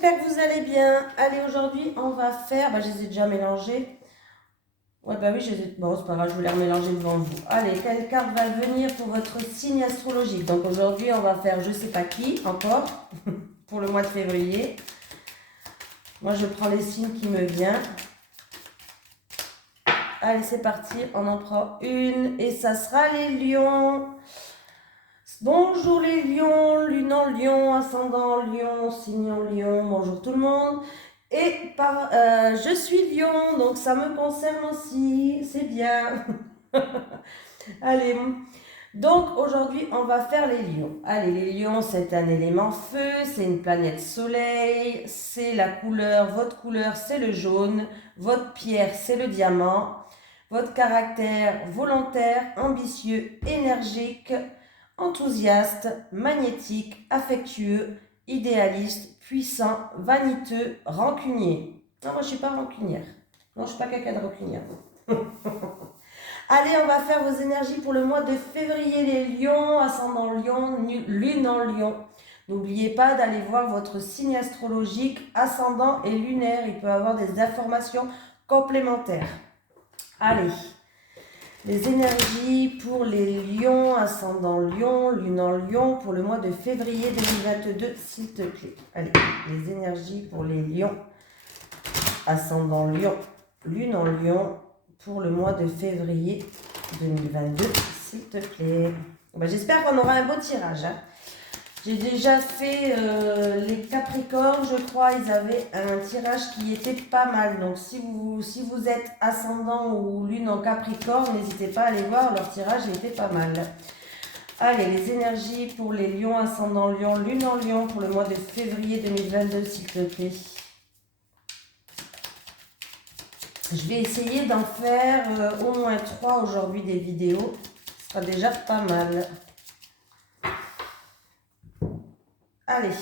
j'espère que vous allez bien. Allez, aujourd'hui, on va faire... je les ai déjà mélangés. Ouais, bah oui, bon, c'est pas grave, je vais les remélanger devant vous. Allez, quelle carte va venir pour votre signe astrologique? Donc aujourd'hui, on va faire je sais pas qui, encore, pour le mois de février. Moi, je prends les signes qui me viennent. Allez, c'est parti, on en prend une et ça sera les lions. Bonjour les lions, lune en lion, ascendant en lion, signe en lion, bonjour tout le monde. Et je suis lion, donc ça me concerne aussi, c'est bien. Allez, donc aujourd'hui on va faire les lions. Allez, les lions c'est un élément feu, c'est une planète soleil, c'est la couleur, votre couleur c'est le jaune, votre pierre c'est le diamant, votre caractère volontaire, ambitieux, énergique, enthousiaste, magnétique, affectueux, idéaliste, puissant, vaniteux, rancunier. Non, moi je suis pas rancunière. Non, je suis pas quelqu'un de rancunière. Allez, on va faire vos énergies pour le mois de février, les lions, ascendant lion, lune en lion. N'oubliez pas d'aller voir votre signe astrologique, ascendant et lunaire. Il peut avoir des informations complémentaires. Allez. Les énergies pour les lions, ascendant lion, lune en lion, pour le mois de février 2022, s'il te plaît. Allez, les énergies pour les lions, ascendant lion, lune en lion, pour le mois de février 2022, s'il te plaît. J'espère qu'on aura un beau tirage. J'ai déjà fait les Capricornes, je crois, ils avaient un tirage qui était pas mal. Donc si vous êtes ascendant ou lune en Capricorne, n'hésitez pas à aller voir, leur tirage était pas mal. Allez, les énergies pour les lions, ascendant lion, lune en lion pour le mois de février 2022, s'il te plaît. Je vais essayer d'en faire au moins 3 aujourd'hui des vidéos. Ce sera déjà pas mal. Allez.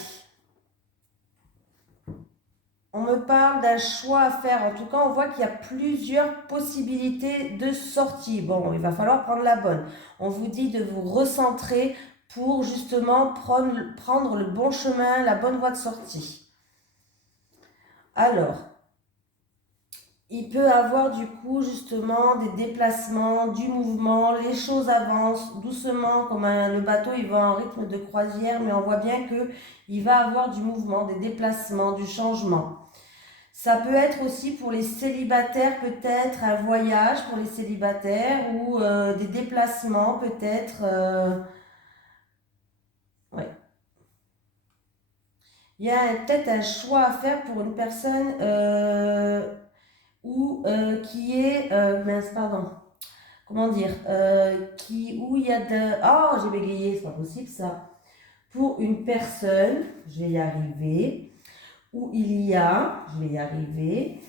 On me parle d'un choix à faire. En tout cas, on voit qu'il y a plusieurs possibilités de sortie. Bon, il va falloir prendre la bonne. On vous dit de vous recentrer pour justement prendre le bon chemin, la bonne voie de sortie. Alors, il peut avoir du coup justement des déplacements, du mouvement, les choses avancent doucement comme le bateau il va en rythme de croisière, mais on voit bien qu'il va avoir du mouvement, des déplacements, du changement. Ça peut être aussi pour les célibataires, peut-être un voyage pour les célibataires ou des déplacements, peut-être. Ouais. Il y a peut-être un choix à faire pour une personne qui est. Mince, pardon. Comment dire où il y a de. Oh, j'ai bégayé, c'est pas possible ça. Pour une personne, je vais y arriver, où il y a, je vais y arriver,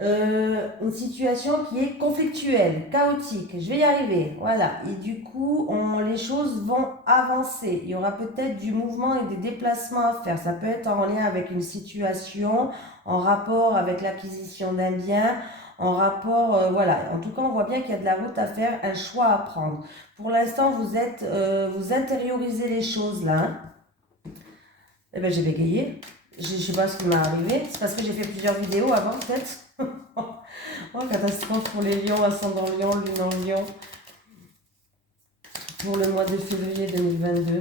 une situation qui est conflictuelle, chaotique. Je vais y arriver, voilà. Et du coup, les choses vont avancer. Il y aura peut-être du mouvement et des déplacements à faire. Ça peut être en lien avec une situation, en rapport avec l'acquisition d'un bien, en rapport, voilà. En tout cas, on voit bien qu'il y a de la route à faire, un choix à prendre. Pour l'instant, vous intériorisez les choses là. Hein. Eh bien, j'ai bégayé. Je ne sais pas ce qui m'est arrivé. C'est parce que j'ai fait plusieurs vidéos avant, peut-être. Oh, catastrophe pour les lions, ascendant lion, lune en lion. Pour le mois de février 2022.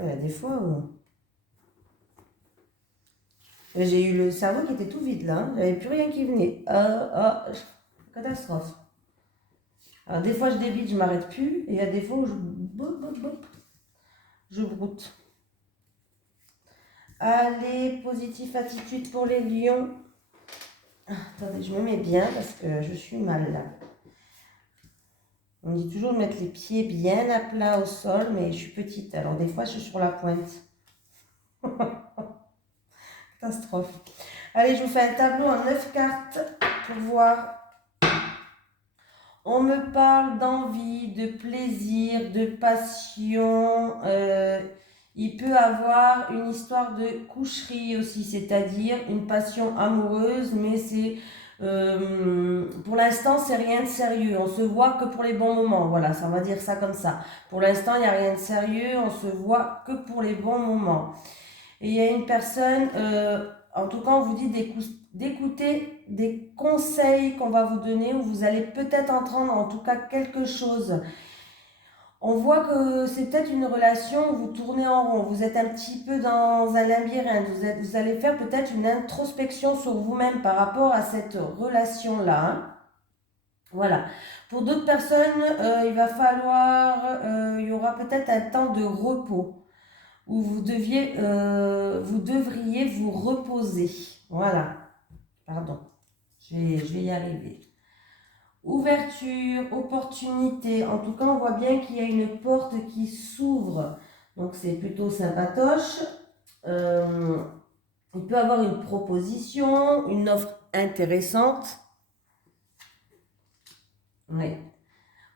Ouais, des fois, j'ai eu le cerveau qui était tout vide là. Hein. J'avais plus rien qui venait. Catastrophe. Alors, des fois, je débite, je m'arrête plus. Et il y a des fois où je broute. Allez, positive attitude pour les lions. Attendez, je me mets bien parce que je suis mal là. On dit toujours de mettre les pieds bien à plat au sol, mais je suis petite, alors des fois je suis sur la pointe. Catastrophe. Allez, je vous fais un tableau en 9 cartes pour voir. On me parle d'envie, de plaisir, de passion. Il peut avoir une histoire de coucherie aussi, c'est-à-dire une passion amoureuse, mais c'est pour l'instant c'est rien de sérieux. On se voit que pour les bons moments. Voilà, ça va dire ça comme ça. Pour l'instant, il n'y a rien de sérieux, on se voit que pour les bons moments. Et il y a une personne, en tout cas on vous dit d'écouter des conseils qu'on va vous donner, où vous allez peut-être entendre en tout cas quelque chose. On voit que c'est peut-être une relation où vous tournez en rond, vous êtes un petit peu dans un labyrinthe, vous allez faire peut-être une introspection sur vous-même par rapport à cette relation-là, hein. Voilà. Pour d'autres personnes, il y aura peut-être un temps de repos où vous devriez vous reposer. Voilà. Pardon. Je vais y arriver. Ouverture, opportunité. En tout cas, on voit bien qu'il y a une porte qui s'ouvre. Donc, c'est plutôt sympatoche. Il peut avoir une proposition, une offre intéressante. Oui.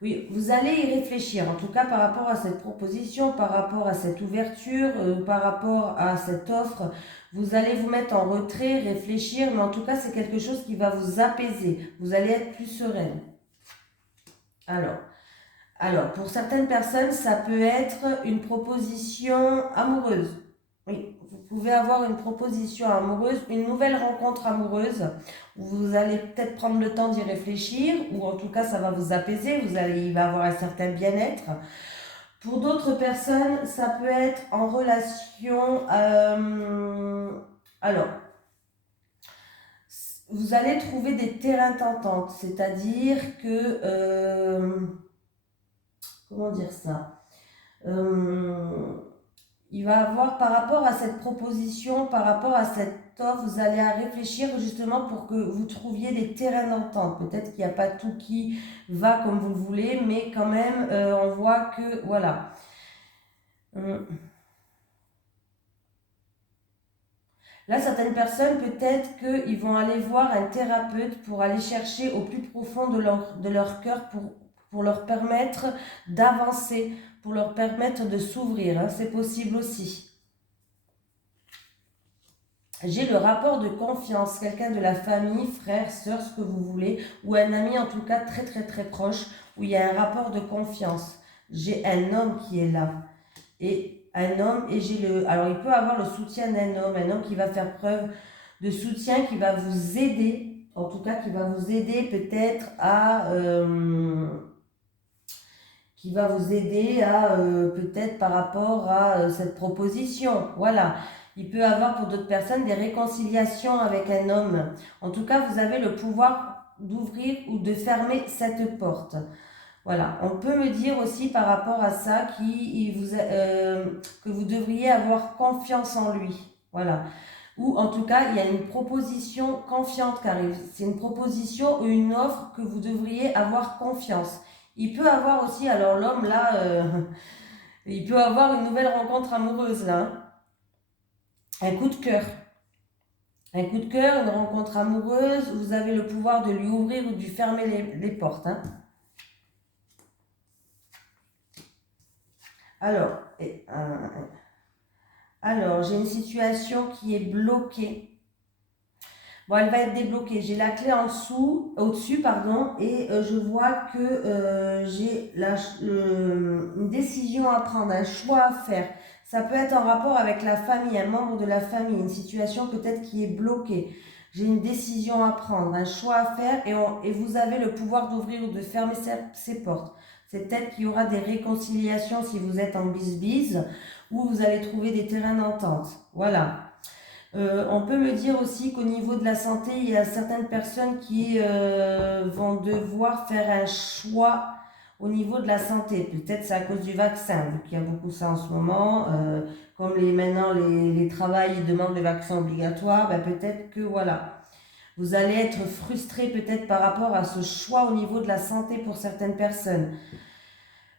Oui, vous allez y réfléchir, en tout cas par rapport à cette proposition, par rapport à cette ouverture, par rapport à cette offre. Vous allez vous mettre en retrait, réfléchir, mais en tout cas c'est quelque chose qui va vous apaiser. Vous allez être plus sereine. Alors, pour certaines personnes, ça peut être une proposition amoureuse. Oui, vous pouvez avoir une proposition amoureuse, une nouvelle rencontre amoureuse. Vous allez peut-être prendre le temps d'y réfléchir, ou en tout cas, ça va vous apaiser. Il va avoir un certain bien-être. Pour d'autres personnes, ça peut être en relation. Alors, vous allez trouver des terrains d'entente, c'est-à-dire que. Comment dire ça? Il va avoir par rapport à cette proposition, par rapport à cette offre, vous allez à réfléchir justement pour que vous trouviez des terrains d'entente. Peut-être qu'il n'y a pas tout qui va comme vous le voulez, mais quand même, on voit que, voilà. Là, certaines personnes, peut-être qu'ils vont aller voir un thérapeute pour aller chercher au plus profond de leur cœur pour leur permettre d'avancer, pour leur permettre de s'ouvrir, hein. C'est possible aussi. J'ai le rapport de confiance, quelqu'un de la famille, frère, sœur, ce que vous voulez, ou un ami en tout cas très très très proche, où il y a un rapport de confiance. J'ai un homme qui est là. Et un homme, et j'ai le... Alors il peut avoir le soutien d'un homme, un homme qui va faire preuve de soutien, qui va vous aider, en tout cas qui va vous aider peut-être à... qui va vous aider à peut-être par rapport à cette proposition. Voilà. Il peut avoir pour d'autres personnes des réconciliations avec un homme. En tout cas, vous avez le pouvoir d'ouvrir ou de fermer cette porte. Voilà. On peut me dire aussi par rapport à ça que vous devriez avoir confiance en lui. Voilà. Ou en tout cas, il y a une proposition confiante qui arrive. C'est une proposition ou une offre que vous devriez avoir confiance. Il peut avoir aussi, alors l'homme là, il peut avoir une nouvelle rencontre amoureuse là, hein. Un coup de cœur. Un coup de cœur, une rencontre amoureuse, vous avez le pouvoir de lui ouvrir ou de lui fermer les portes, hein. Alors, j'ai une situation qui est bloquée. Bon, elle va être débloquée. J'ai la clé en dessous, au-dessus, pardon, et je vois que j'ai une décision à prendre, un choix à faire. Ça peut être en rapport avec la famille, un membre de la famille, une situation peut-être qui est bloquée. J'ai une décision à prendre, un choix à faire, et vous avez le pouvoir d'ouvrir ou de fermer ces portes. C'est peut-être qu'il y aura des réconciliations si vous êtes en bise-bise, ou vous allez trouver des terrains d'entente. Voilà. On peut me dire aussi qu'au niveau de la santé, il y a certaines personnes qui vont devoir faire un choix au niveau de la santé. Peut-être c'est à cause du vaccin, vu qu'il y a beaucoup ça en ce moment. Comme maintenant les travails demandent le vaccin obligatoire, ben peut-être que voilà. Vous allez être frustré peut-être par rapport à ce choix au niveau de la santé pour certaines personnes.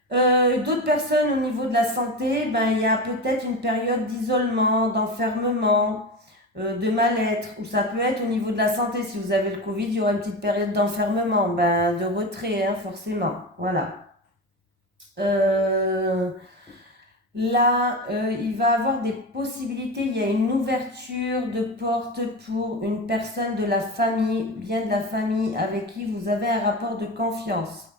D'autres personnes au niveau de la santé, ben, il y a peut-être une période d'isolement, d'enfermement, de mal-être, ou ça peut être au niveau de la santé. Si vous avez le Covid, il y aura une petite période d'enfermement, ben, de retrait, hein, forcément. Voilà. Il va avoir des possibilités. Il y a une ouverture de porte pour une personne de la famille, bien de la famille, avec qui vous avez un rapport de confiance.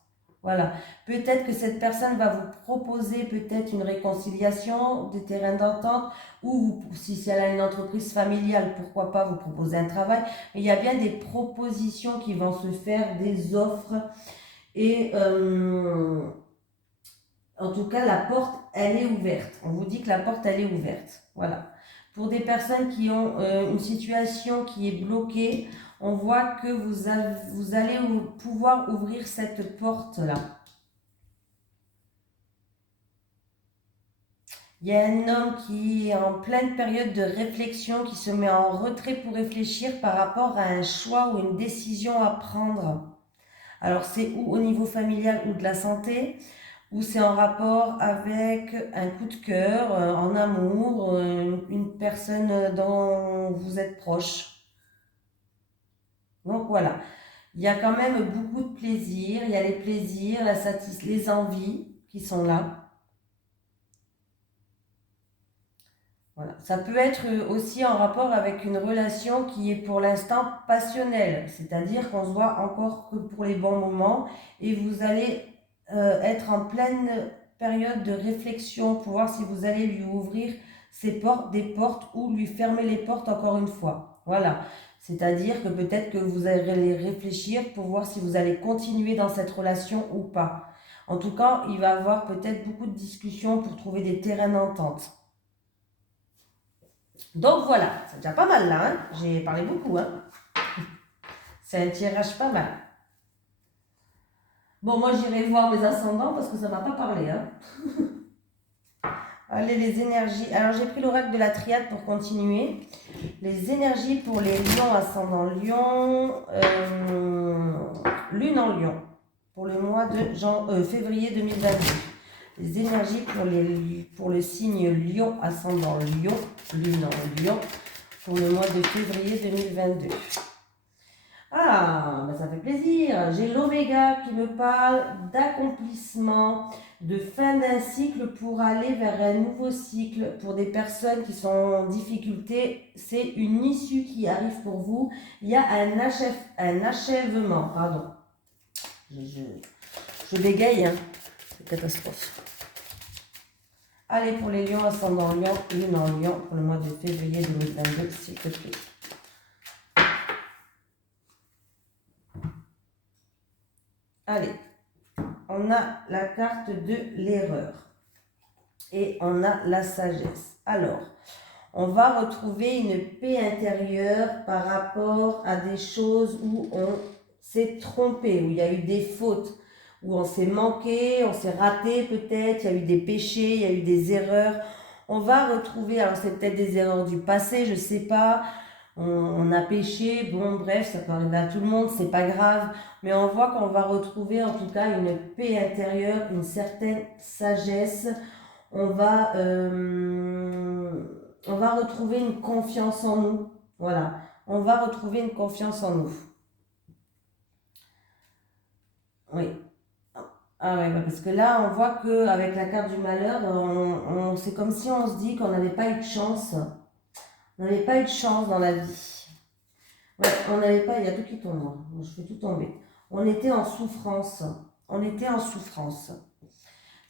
Voilà. Peut-être que cette personne va vous proposer peut-être une réconciliation, des terrains d'entente, ou si elle a une entreprise familiale, pourquoi pas vous proposer un travail. Mais il y a bien des propositions qui vont se faire, des offres. Et en tout cas, la porte, elle est ouverte. On vous dit que la porte, elle est ouverte. Voilà. Pour des personnes qui ont une situation qui est bloquée, on voit que vous allez pouvoir ouvrir cette porte-là. Il y a un homme qui est en pleine période de réflexion, qui se met en retrait pour réfléchir par rapport à un choix ou une décision à prendre. Alors c'est ou au niveau familial ou de la santé, ou c'est en rapport avec un coup de cœur, en amour, une personne dont vous êtes proche. Donc voilà, il y a quand même beaucoup de plaisir, il y a les plaisirs, les envies qui sont là. Voilà. Ça peut être aussi en rapport avec une relation qui est pour l'instant passionnelle, c'est-à-dire qu'on se voit encore que pour les bons moments et vous allez être en pleine période de réflexion pour voir si vous allez lui ouvrir des portes ou lui fermer les portes encore une fois. Voilà, c'est-à-dire que peut-être que vous allez réfléchir pour voir si vous allez continuer dans cette relation ou pas. En tout cas, il va y avoir peut-être beaucoup de discussions pour trouver des terrains d'entente. Donc voilà, c'est déjà pas mal là, hein. J'ai parlé beaucoup. Hein. C'est un tirage pas mal. Bon, moi j'irai voir mes ascendants parce que ça m'a pas parlé. Hein. Allez, les énergies. Alors j'ai pris l'oracle de la triade pour continuer. Les énergies pour les lions, ascendant lion, lune en lion, pour le mois de février 2022. Les énergies pour le signe lion, ascendant lion, lune en lion, pour le mois de février 2022. Ah, ben ça fait plaisir. J'ai l'oméga qui me parle d'accomplissement, de fin d'un cycle pour aller vers un nouveau cycle. Pour des personnes qui sont en difficulté, c'est une issue qui arrive pour vous. Il y a un achèvement. Pardon. Je bégaye, hein. C'est catastrophe. Allez, pour les lions, ascendant lion, lune en lion, pour le mois de février 2022, s'il te plaît. Allez, on a la carte de l'erreur et on a la sagesse. Alors, on va retrouver une paix intérieure par rapport à des choses où on s'est trompé, où il y a eu des fautes, où on s'est manqué, on s'est raté peut-être, il y a eu des péchés, il y a eu des erreurs. On va retrouver, alors c'est peut-être des erreurs du passé, je ne sais pas, on a péché, bon bref, ça peut arriver à tout le monde, c'est pas grave, mais on voit qu'on va retrouver en tout cas une paix intérieure, une certaine sagesse, on va retrouver une confiance en nous, voilà, on va retrouver une confiance en nous. Oui. Ah ouais, parce que là, on voit qu'avec la carte du malheur, c'est comme si on se dit qu'on n'avait pas eu de chance. On n'avait pas eu de chance dans la vie. Ouais, on n'avait pas, il y a tout qui tombe. Moi, je fais tout tomber. On était en souffrance. On était en souffrance.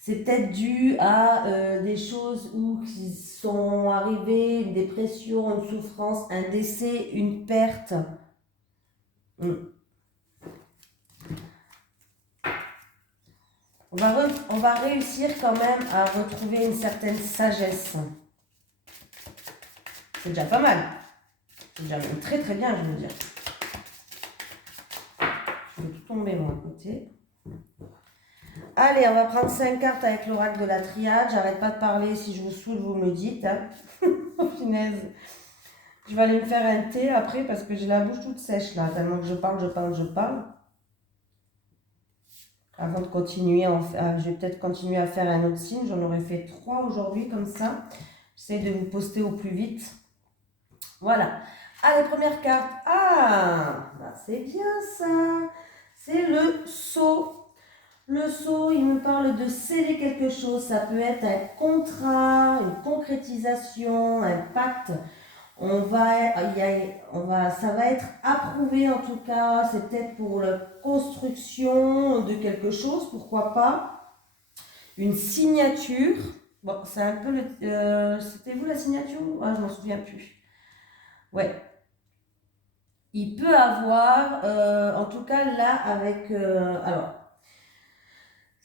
C'est peut-être dû à des choses qui sont arrivées, une dépression, une souffrance, un décès, une perte. On va réussir quand même à retrouver une certaine sagesse. C'est déjà pas mal. C'est déjà même très très bien, je veux dire. Je vais tout tomber moi à côté. Allez, on va prendre 5 cartes avec l'oracle de la triade. J'arrête pas de parler. Si je vous saoule, vous me le dites. Hein. Oh, punaise. Je vais aller me faire un thé après parce que j'ai la bouche toute sèche là. Tellement que je parle. Avant de continuer, je vais peut-être continuer à faire un autre signe. J'en aurais fait 3 aujourd'hui comme ça. J'essaie de vous poster au plus vite. Voilà. Allez, première carte. Ah, bah, c'est bien ça. C'est le sceau. Le sceau, il me parle de sceller quelque chose. Ça peut être un contrat, une concrétisation, un pacte. Ça va être approuvé en tout cas, c'est peut-être pour la construction de quelque chose, pourquoi pas. Une signature. Bon, c'est un peu c'était vous la signature? Ah, je m'en souviens plus. Ouais. Il peut avoir, en tout cas là, avec... alors,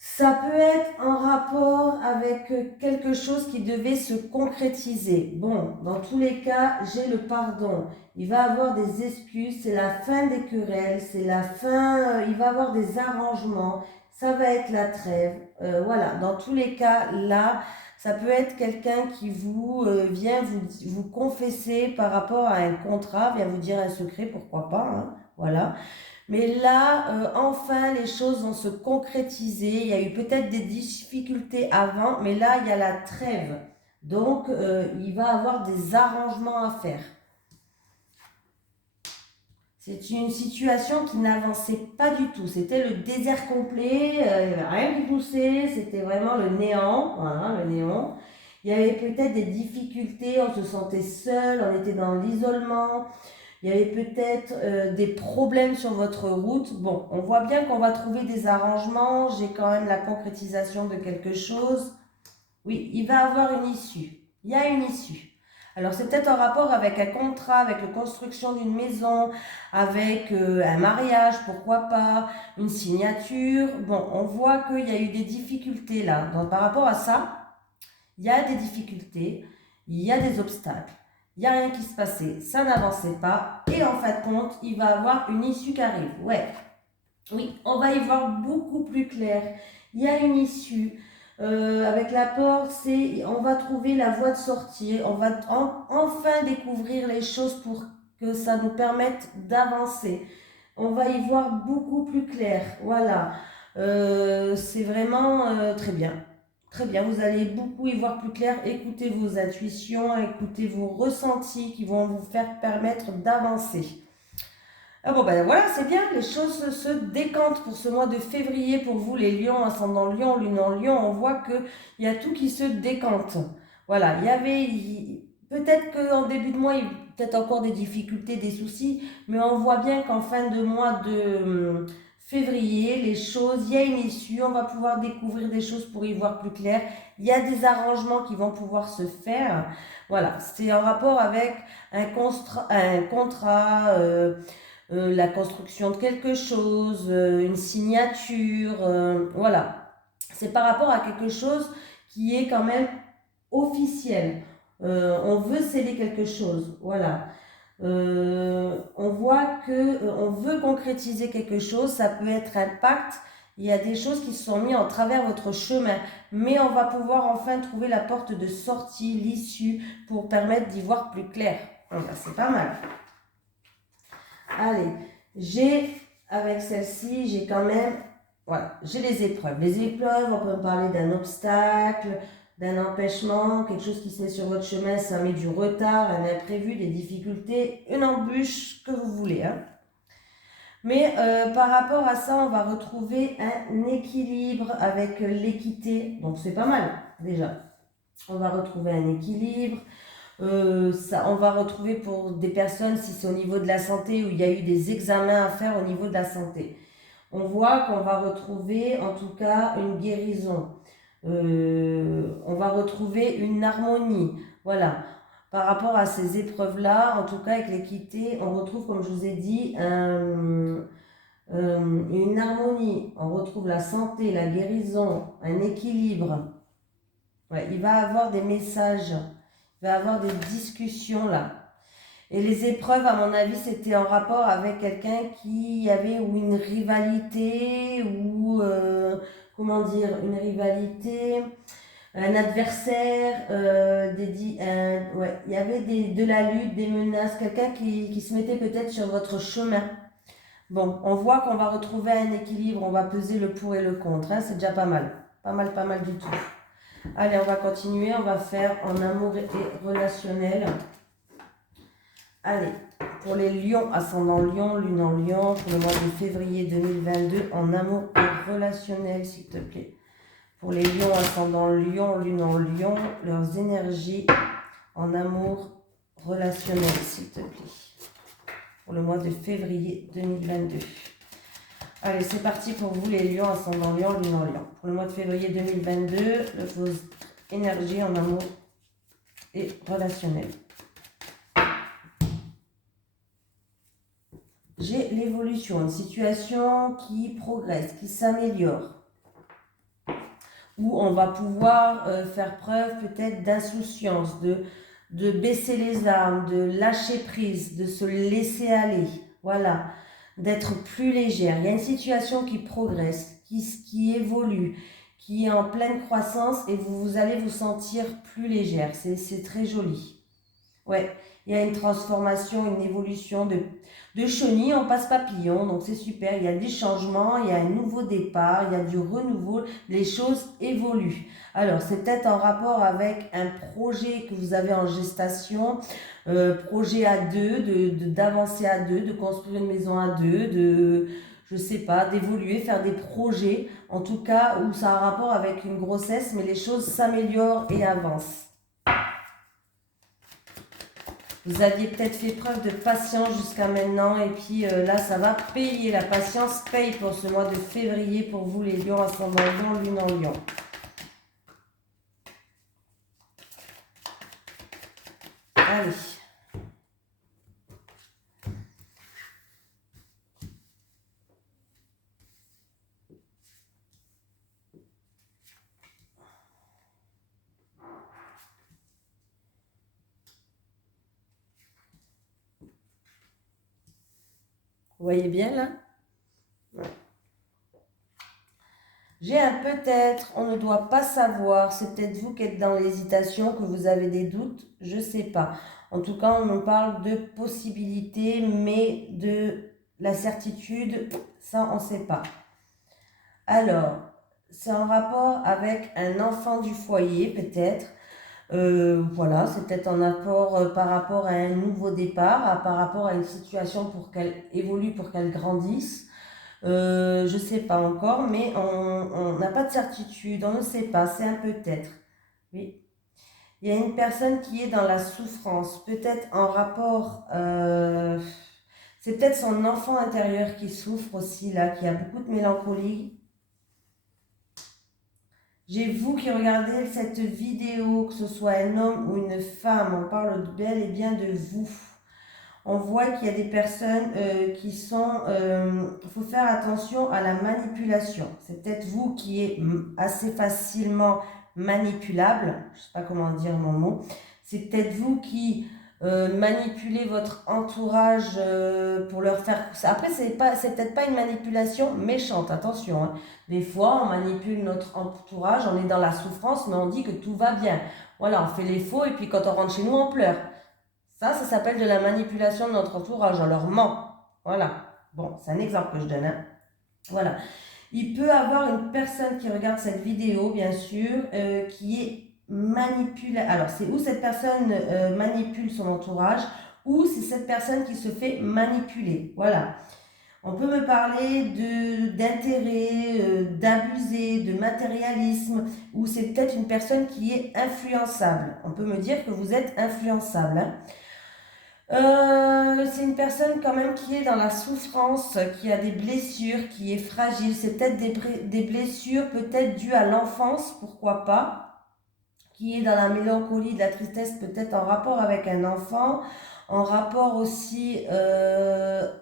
ça peut être en rapport avec quelque chose qui devait se concrétiser. Bon, dans tous les cas, j'ai le pardon. Il va avoir des excuses, c'est la fin des querelles, c'est la fin, il va avoir des arrangements, ça va être la trêve. Voilà, dans tous les cas, là, ça peut être quelqu'un qui vient vous confesser par rapport à un contrat, vient vous dire un secret, pourquoi pas, hein, voilà. Mais là, enfin, les choses vont se concrétiser. Il y a eu peut-être des difficultés avant, mais là, il y a la trêve. Donc, il va avoir des arrangements à faire. C'est une situation qui n'avançait pas du tout. C'était le désert complet, il n'y avait rien qui poussait, c'était vraiment le néant. Voilà, le néant. Il y avait peut-être des difficultés, on se sentait seul, on était dans l'isolement. Il y avait peut-être des problèmes sur votre route. Bon, on voit bien qu'on va trouver des arrangements. J'ai quand même la concrétisation de quelque chose. Oui, il va avoir une issue. Il y a une issue. Alors, c'est peut-être en rapport avec un contrat, avec la construction d'une maison, avec un mariage, pourquoi pas, une signature. Bon, on voit qu'il y a eu des difficultés là. Donc, par rapport à ça, il y a des difficultés, il y a des obstacles. Il n'y a rien qui se passait, ça n'avançait pas, et en fin de compte, il va avoir une issue qui arrive. Ouais, oui, on va y voir beaucoup plus clair. Il y a une issue. Avec la porte, on va trouver la voie de sortie. On va enfin découvrir les choses pour que ça nous permette d'avancer. On va y voir beaucoup plus clair. Voilà. C'est vraiment très bien. Très bien, vous allez beaucoup y voir plus clair. Écoutez vos intuitions, écoutez vos ressentis qui vont vous faire permettre d'avancer. Ah bon, ben voilà, c'est bien, les choses se décantent pour ce mois de février pour vous, les lions, ascendant lion, lune en lion. On voit qu'il y a tout qui se décante. Voilà, peut-être qu'en début de mois, il y a peut-être encore des difficultés, des soucis, mais on voit bien qu'en fin de mois de février, les choses, il y a une issue, on va pouvoir découvrir des choses pour y voir plus clair. Il y a des arrangements qui vont pouvoir se faire. Voilà, c'est en rapport avec un contrat, la construction de quelque chose, une signature, voilà. C'est par rapport à quelque chose qui est quand même officiel. On veut sceller quelque chose, voilà. On voit que on veut concrétiser quelque chose, ça peut être un pacte. Il y a des choses qui se sont mises en travers votre chemin, mais on va pouvoir enfin trouver la porte de sortie, l'issue, pour permettre d'y voir plus clair. C'est pas mal. Allez, avec celle-ci, j'ai quand même, voilà, j'ai les épreuves. Les épreuves, on peut parler d'un obstacle, d'un empêchement, quelque chose qui se met sur votre chemin, ça met du retard, un imprévu, des difficultés, une embûche, que vous voulez. Hein. Mais par rapport à ça, on va retrouver un équilibre avec l'équité. Donc c'est pas mal déjà. On va retrouver un équilibre. On va retrouver pour des personnes, si c'est au niveau de la santé, où il y a eu des examens à faire au niveau de la santé. On voit qu'on va retrouver en tout cas une guérison. On va retrouver une harmonie. Voilà. Par rapport à ces épreuves-là, en tout cas avec l'équité, on retrouve, comme je vous ai dit, une harmonie. On retrouve la santé, la guérison, un équilibre. Ouais, il va avoir des messages. Il va avoir des discussions là. Et les épreuves, à mon avis, c'était en rapport avec quelqu'un qui avait ou une rivalité ou, comment dire, une rivalité, un adversaire, ouais, il y avait de la lutte, des menaces, quelqu'un qui se mettait peut-être sur votre chemin. Bon, on voit qu'on va retrouver un équilibre, on va peser le pour et le contre, hein, c'est déjà pas mal. Pas mal du tout. Allez, on va continuer, on va faire en amour et relationnel. Allez, pour les lions, ascendant lion, lune en lion, pour le mois de février 2022, en amour et relationnel, s'il te plaît. Pour les lions, ascendant lion, lune en lion, leurs énergies en amour, relationnel, s'il te plaît, pour le mois de février 2022. Allez, c'est parti pour vous les lions, ascendant lion, lune en lion. Pour le mois de février 2022, vos énergies en amour et relationnel. J'ai l'évolution, une situation qui progresse, qui s'améliore, où on va pouvoir faire preuve peut-être d'insouciance, de baisser les armes, de lâcher prise, de se laisser aller, voilà, d'être plus légère. Il y a une situation qui progresse, qui évolue, qui est en pleine croissance et vous allez vous sentir plus légère. C'est très joli. Ouais, il y a une transformation, une évolution de chenille, on passe papillon, donc c'est super. Il y a des changements, il y a un nouveau départ, il y a du renouveau, les choses évoluent. Alors, c'est peut-être en rapport avec un projet que vous avez en gestation, projet à deux, d'avancer à deux, de construire une maison à deux, je sais pas, d'évoluer, faire des projets, en tout cas, où ça a un rapport avec une grossesse, mais les choses s'améliorent et avancent. Vous aviez peut-être fait preuve de patience jusqu'à maintenant et puis là, ça va payer. La patience paye pour ce mois de février pour vous les lions, ascendant lion, lune en lion. Allez. Vous voyez bien là? Ouais. J'ai un peut-être, on ne doit pas savoir, c'est peut-être vous qui êtes dans l'hésitation, que vous avez des doutes, je ne sais pas. En tout cas, on nous parle de possibilités, mais de la certitude, ça on ne sait pas. Alors, c'est en rapport avec un enfant du foyer peut-être. Voilà, c'est peut-être un apport par rapport à un nouveau départ, par rapport à une situation pour qu'elle évolue, pour qu'elle grandisse. Je ne sais pas encore, mais on n'a pas de certitude, on ne sait pas, c'est un peut-être. Oui. Il y a une personne qui est dans la souffrance, peut-être en rapport, c'est peut-être son enfant intérieur qui souffre aussi là, qui a beaucoup de mélancolie. J'ai vous qui regardez cette vidéo, que ce soit un homme ou une femme, on parle bel et bien de vous. On voit qu'il y a des personnes qui sont... Il faut faire attention à la manipulation. C'est peut-être vous qui êtes assez facilement manipulable. Je ne sais pas comment dire mon mot. C'est peut-être vous qui manipulez votre entourage pour leur faire... Après, c'est peut-être pas une manipulation méchante, attention. Hein. Des fois, on manipule notre entourage, on est dans la souffrance, mais on dit que tout va bien. Voilà, on fait les faux et puis quand on rentre chez nous, on pleure. Ça s'appelle de la manipulation de notre entourage. On leur ment. Voilà. Bon, c'est un exemple que je donne. Hein. Voilà. Il peut y avoir une personne qui regarde cette vidéo, bien sûr, qui est manipulée. Alors, c'est où cette personne manipule son entourage ou c'est cette personne qui se fait manipuler. Voilà. On peut me parler d'intérêt, d'abuser, de matérialisme, ou c'est peut-être une personne qui est influençable. On peut me dire que vous êtes influençable. Hein. C'est une personne quand même qui est dans la souffrance, qui a des blessures, qui est fragile. C'est peut-être des blessures peut-être dues à l'enfance, pourquoi pas, qui est dans la mélancolie, de la tristesse, peut-être en rapport avec un enfant, en rapport aussi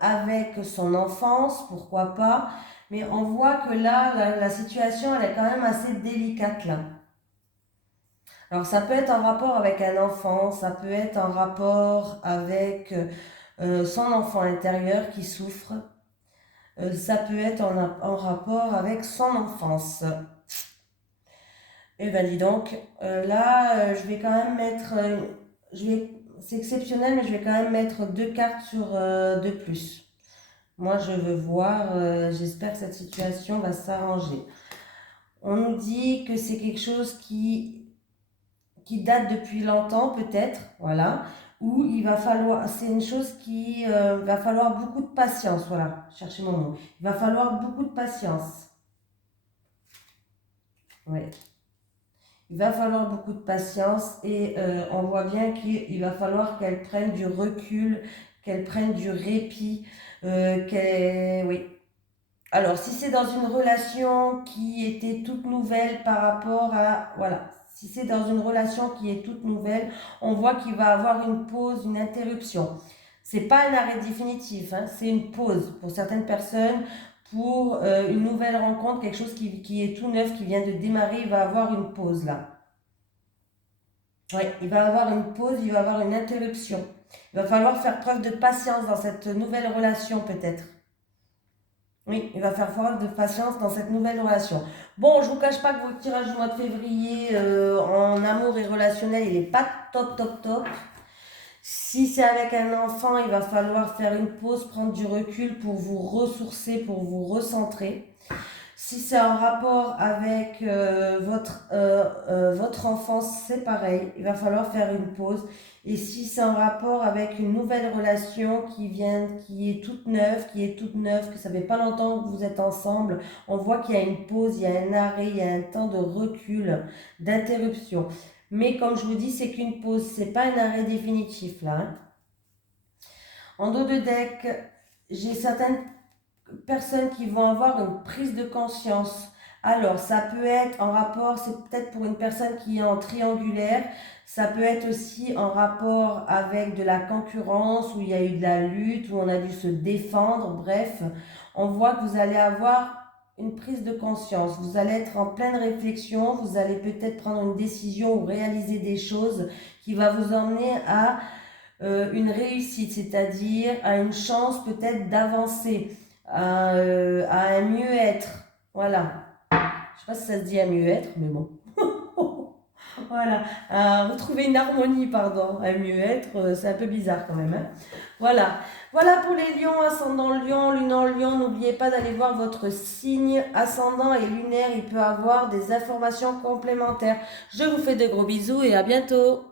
avec son enfance, pourquoi pas. Mais on voit que là, la situation, elle est quand même assez délicate là. Alors ça peut être en rapport avec un enfant, ça peut être en rapport avec son enfant intérieur qui souffre, ça peut être en rapport avec son enfance. Et ben dis donc, là je vais quand même mettre, c'est exceptionnel mais je vais quand même mettre 2 cartes sur 2 plus. Moi je veux voir, j'espère que cette situation va s'arranger. On nous dit que c'est quelque chose qui date depuis longtemps peut-être, voilà, où il va falloir, c'est une chose qui va falloir beaucoup de patience, voilà, cherchez mon mot, il va falloir beaucoup de patience, ouais. Il va falloir beaucoup de patience et on voit bien qu'il va falloir qu'elle prenne du recul, qu'elle prenne du répit, oui. Alors, si c'est dans une relation qui était toute nouvelle par rapport à, voilà, si c'est dans une relation qui est toute nouvelle, on voit qu'il va avoir une pause, une interruption. C'est pas un arrêt définitif, hein, c'est une pause pour certaines personnes, pour une nouvelle rencontre, quelque chose qui est tout neuf, qui vient de démarrer, il va avoir une pause là. Oui, il va avoir une pause, il va avoir une interruption. Il va falloir faire preuve de patience dans cette nouvelle relation peut-être. Oui, il va faire preuve de patience dans cette nouvelle relation. Bon, je vous cache pas que votre tirage du mois de février en amour et relationnel, il n'est pas top, top, top. Si c'est avec un enfant, il va falloir faire une pause, prendre du recul pour vous ressourcer, pour vous recentrer. Si c'est en rapport avec votre enfance, c'est pareil, il va falloir faire une pause. Et si c'est en rapport avec une nouvelle relation qui est toute neuve, que ça fait pas longtemps que vous êtes ensemble, on voit qu'il y a une pause, il y a un arrêt, il y a un temps de recul, d'interruption. Mais comme je vous dis, c'est qu'une pause, c'est pas un arrêt définitif là, hein. En dos de deck, j'ai certaines personnes qui vont avoir une prise de conscience. Alors, ça peut être en rapport, c'est peut-être pour une personne qui est en triangulaire, ça peut être aussi en rapport avec de la concurrence, où il y a eu de la lutte, où on a dû se défendre, bref, on voit que vous allez avoir une prise de conscience, vous allez être en pleine réflexion, vous allez peut-être prendre une décision ou réaliser des choses qui va vous emmener à une réussite, c'est-à-dire à une chance peut-être d'avancer à un mieux-être. Voilà. Je sais pas si ça se dit un mieux-être, mais bon. Voilà. À retrouver une harmonie, pardon. Un mieux-être, c'est un peu bizarre quand même, hein. Voilà. Voilà pour les lions, ascendant lion, lune en lion. N'oubliez pas d'aller voir votre signe ascendant et lunaire. Il peut avoir des informations complémentaires. Je vous fais de gros bisous et à bientôt.